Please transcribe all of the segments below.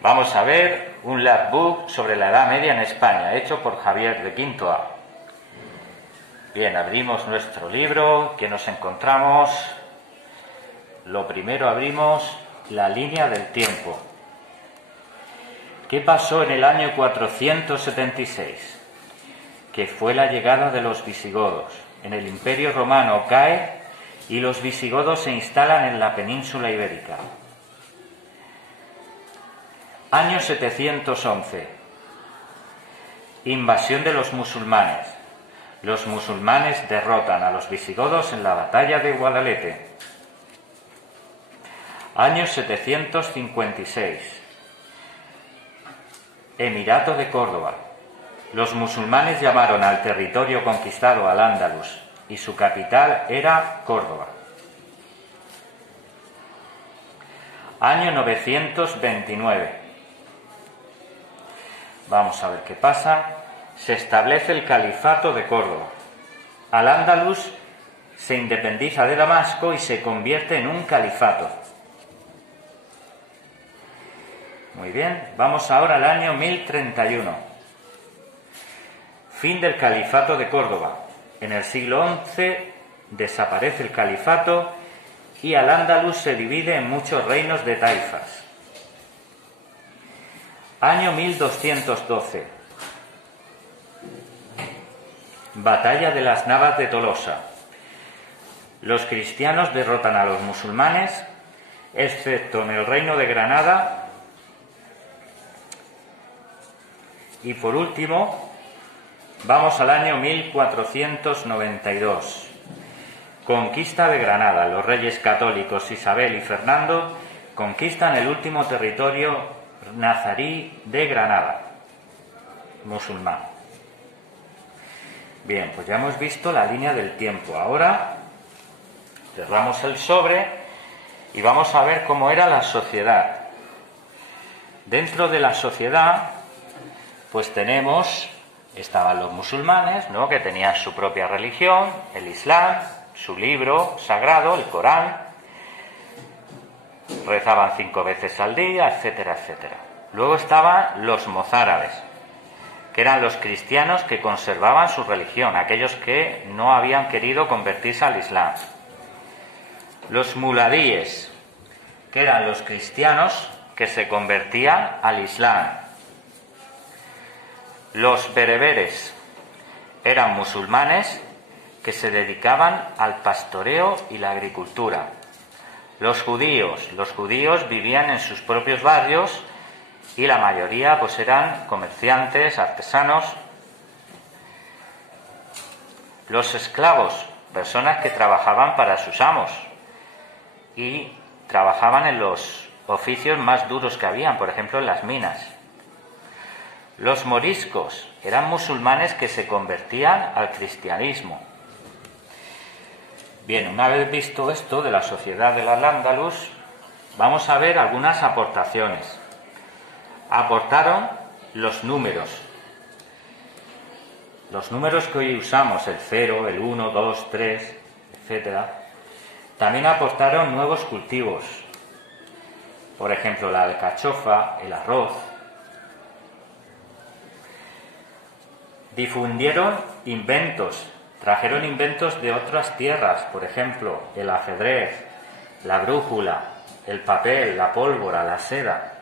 Vamos a ver un lapbook sobre la Edad Media en España, hecho por Javier de Quintoa. Bien, abrimos nuestro libro, ¿qué nos encontramos? Lo primero abrimos la línea del tiempo. ¿Qué pasó en el año 476? Que fue la llegada de los visigodos. En el Imperio Romano cae y los visigodos se instalan en la península ibérica. Año 711. Invasión de los musulmanes. Los musulmanes derrotan a los visigodos en la batalla de Guadalete. Año 756. Emirato de Córdoba. Los musulmanes llamaron al territorio conquistado Al-Ándalus y su capital era Córdoba. Año 929. Vamos a ver qué pasa. Se establece el califato de Córdoba. Al-Ándalus se independiza de Damasco y se convierte en un califato. Muy bien, vamos ahora al año 1031. Fin del califato de Córdoba. En el siglo XI desaparece el califato y Al-Ándalus se divide en muchos reinos de taifas. Año 1212. Batalla de las Navas de Tolosa. Los cristianos derrotan a los musulmanes, excepto en el reino de Granada. Y por último, vamos al año 1492. Conquista de Granada. Los reyes católicos Isabel y Fernando conquistan el último territorio nazarí de Granada, musulmán. Bien, pues ya hemos visto la línea del tiempo. Ahora cerramos el sobre y vamos a ver cómo era la sociedad. Dentro de la sociedad, pues estaban los musulmanes, ¿no?, que tenían su propia religión, el Islam, su libro sagrado, el Corán. Rezaban 5 veces al día, etcétera, etcétera. Luego estaban los mozárabes, que eran los cristianos que conservaban su religión, aquellos que no habían querido convertirse al Islam. Los muladíes, que eran los cristianos que se convertían al Islam. Los bereberes eran musulmanes que se dedicaban al pastoreo y la agricultura. Los judíos vivían en sus propios barrios y la mayoría pues eran comerciantes, artesanos. Los esclavos, personas que trabajaban para sus amos y trabajaban en los oficios más duros que habían, por ejemplo en las minas. Los moriscos eran musulmanes que se convertían al cristianismo. Bien, una vez visto esto de la sociedad del Al-Ándalus, vamos a ver algunas aportaciones. Aportaron los números. Los números que hoy usamos, el 0, el 1, 2, 3, etc. También aportaron nuevos cultivos. Por ejemplo, la alcachofa, el arroz. Difundieron inventos. Trajeron inventos de otras tierras, por ejemplo, el ajedrez, la brújula, el papel, la pólvora, la seda.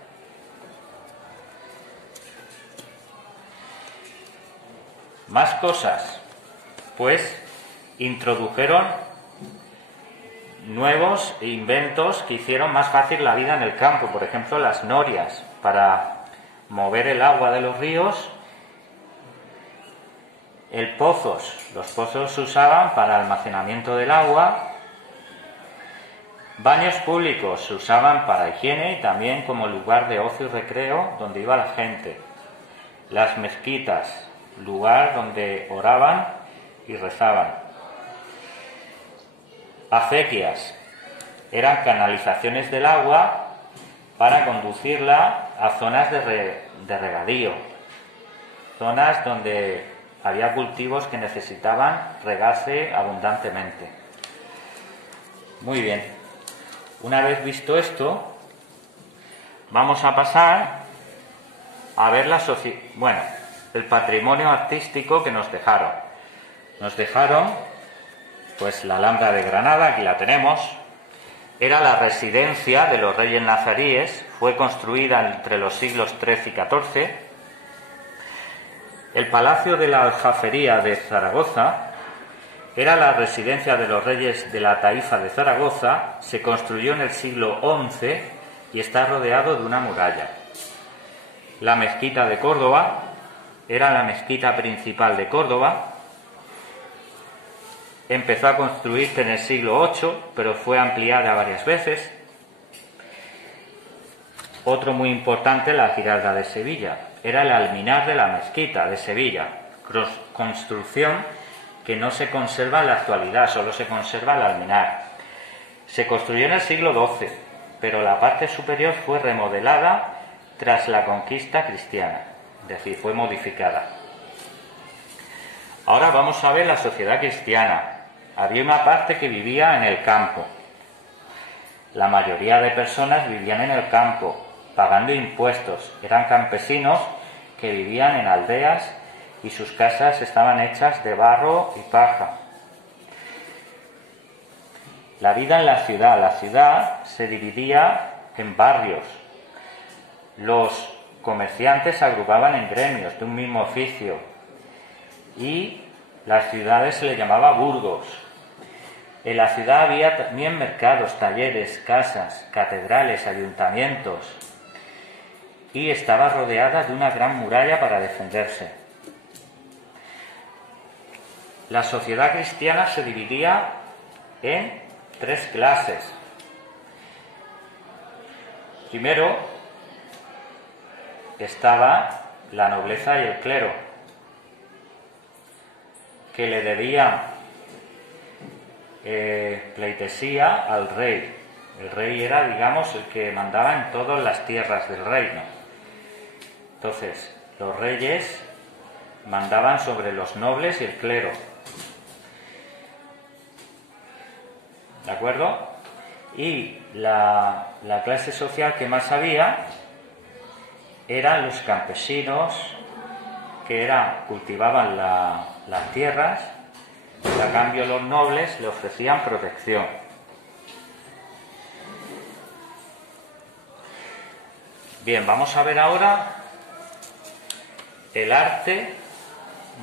Más cosas, pues introdujeron nuevos inventos que hicieron más fácil la vida en el campo, por ejemplo, las norias para mover el agua de los ríos. Los pozos se usaban para almacenamiento del agua. Baños públicos se usaban para higiene y también como lugar de ocio y recreo donde iba la gente. Las mezquitas, lugar donde oraban y rezaban. Acequias, eran canalizaciones del agua para conducirla a zonas de regadío, zonas donde había cultivos que necesitaban regarse abundantemente. Muy bien. Una vez visto esto, vamos a pasar a ver el patrimonio artístico que nos dejaron. Nos dejaron, pues, la Alhambra de Granada, aquí la tenemos. Era la residencia de los reyes nazaríes, fue construida entre los siglos XIII y XIV. El Palacio de la Aljafería de Zaragoza era la residencia de los reyes de la Taifa de Zaragoza, se construyó en el siglo XI y está rodeado de una muralla. La mezquita de Córdoba era la mezquita principal de Córdoba. Empezó a construirse en el siglo VIII, pero fue ampliada varias veces. Otro muy importante, la Giralda de Sevilla. Era el alminar de la mezquita de Sevilla, construcción que no se conserva en la actualidad, solo se conserva el alminar. Se construyó en el siglo XII, pero la parte superior fue remodelada tras la conquista cristiana, es decir, fue modificada. Ahora vamos a ver la sociedad cristiana. Había una parte que vivía en el campo. La mayoría de personas vivían en el campo, pagando impuestos. Eran campesinos que vivían en aldeas y sus casas estaban hechas de barro y paja. La vida en la ciudad se dividía en barrios. Los comerciantes se agrupaban en gremios de un mismo oficio y las ciudades se les llamaba burgos. En la ciudad había también mercados, talleres, casas, catedrales, ayuntamientos, y estaba rodeada de una gran muralla para defenderse. La sociedad cristiana se dividía en 3 clases. Primero estaba la nobleza y el clero, que le debían pleitesía al rey. El rey era, digamos, el que mandaba en todas las tierras del reino. Entonces, los reyes mandaban sobre los nobles y el clero. ¿De acuerdo? Y la clase social que más había eran los campesinos, que cultivaban las tierras, y a cambio los nobles le ofrecían protección. Bien, vamos a ver ahora el arte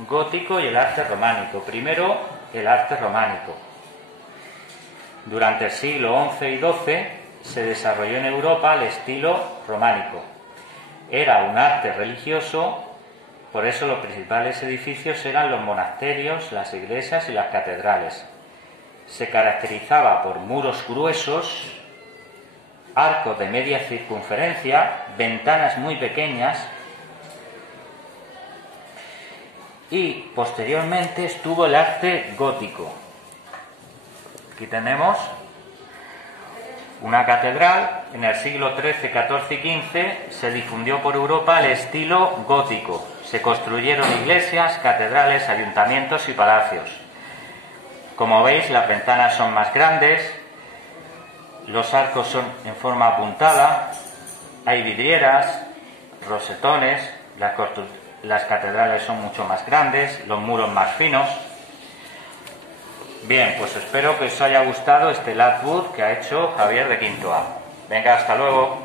gótico y el arte románico. Primero, el arte románico. Durante el siglo XI y XII se desarrolló en Europa el estilo románico. Era un arte religioso. Por eso los principales edificios eran los monasterios, las iglesias y las catedrales. Se caracterizaba por muros gruesos, arcos de media circunferencia, ventanas muy pequeñas, y posteriormente estuvo el arte gótico. Aquí tenemos una catedral. En el siglo XIII, XIV y XV se difundió por Europa el estilo gótico. Se construyeron iglesias, catedrales, ayuntamientos y palacios. Como veis, las ventanas son más grandes, los arcos son en forma apuntada, hay vidrieras, rosetones, las catedrales son mucho más grandes, los muros más finos. Bien, pues espero que os haya gustado este Latwood que ha hecho Javier de Quinto A. Venga, hasta luego.